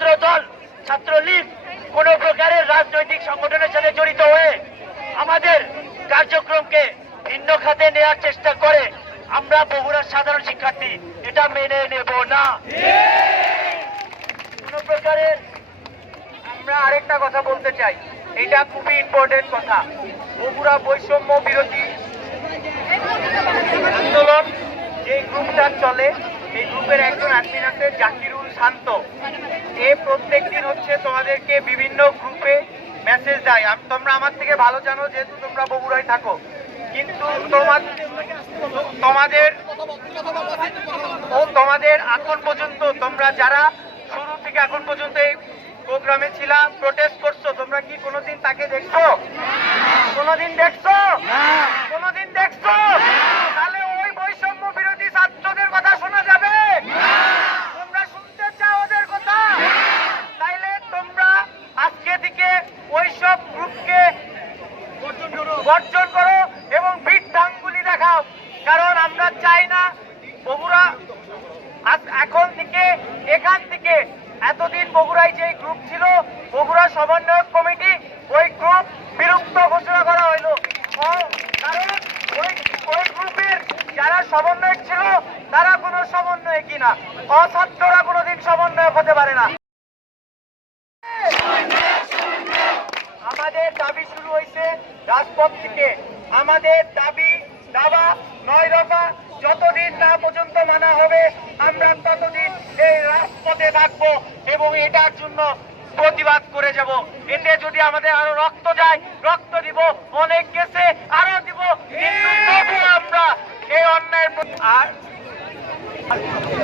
ছাত্র দল ছাত্রলীগ কোন প্রকারের রাজনৈতিক সংগঠনের সাথে জড়িত হয়ে আমাদের কার্যক্রমকে ভিন্ন খাতে নেওয়ার চেষ্টা করে, আমরা বগুড়ার সাধারণ শিক্ষার্থী, এটা মেনে নেব না। কোন প্রকারের, আমরা আরেকটা কথা বলতে চাই, এটা খুবই ইম্পর্টেন্ট কথা। বগুড়া বৈষম্য বিরোধী আন্দোলন, যে গ্রুপটা চলে, এই গ্রুপের একজন অ্যাডমিন আছে, জাকিরুল শান্ত। প্রত্যেক দিন হচ্ছে তোমাদেরকে বিভিন্ন গ্রুপে মেসেজ দেয়। আম- তোমরা আমার থেকে ভালো জানো যেহেতু তোমরা বগুড়ায় থাকো। কিন্তু তোমার তোমাদের ও তোমাদের এখন পর্যন্ত তোমরা যারা শুরু থেকে এখন পর্যন্ত এই প্রোগ্রামে ছিলাম প্রোটেস্ট করছ তোমরা কি কোনোদিন তাকে দেখছ? কোনোদিন দেখছ? কোনোদিন দেখছ তাহলে ওই বৈষম্য বিরোধী ছাত্রদের কথা শোনা যাবে তোমরা শুনতে চাও ওদের কথা তাইলে তোমরা ওইসব গ্রুপকে বর্জন করো এবং বৃদ্ধাঙ্গুলি দেখাও। কারণ আমরা চাই না বগুড়া এখন থেকে, এখান থেকে, এতদিন বগুড়ায় যে গ্রুপ ছিল, বগুড়া সমন্বয়ক কমিটি, ওই গ্রুপ বিলুপ্ত ঘোষণা করা হইল কারণ ওই ওই গ্রুপের যারা সমন্বয়ক ছিল, তারা কোনো সমন্বয় কিনা অছাত্ররা কোনোদিন সমন্বয়ক হতে পারে না। আমাদের দাবি শুরু হয়েছে রাজপথ থেকে। আমাদের দাবি দাবা নয় দফা যতদিন না পর্যন্ত মানা হবে, আমরা ততদিন এই রাজপথে থাকব এবং এটার জন্য প্রতিবাদ করে যাব। এতে যদি আমাদের আরও রক্ত যায়, রক্ত দিব, অনেক গেছে, আরও দিব। কিন্তু আমরা এই অন্যায়ের আর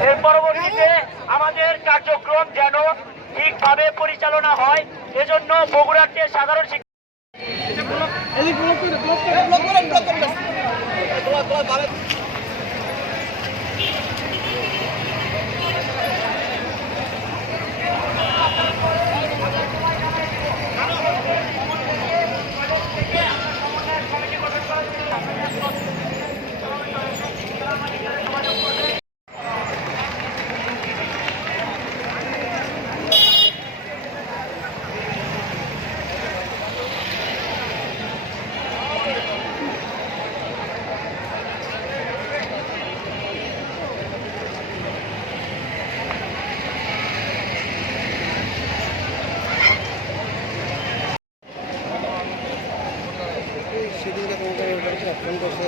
এর পরবর্তীতে আমাদের কার্যক্রম যেন ঠিকভাবে পরিচালনা হয়, এজন্য বগুড়াকে সাধারণ শিক্ষা ব্লক করে ব্লক করে ব্লক করেন সেদিনকে তোমাকে ফোন করছে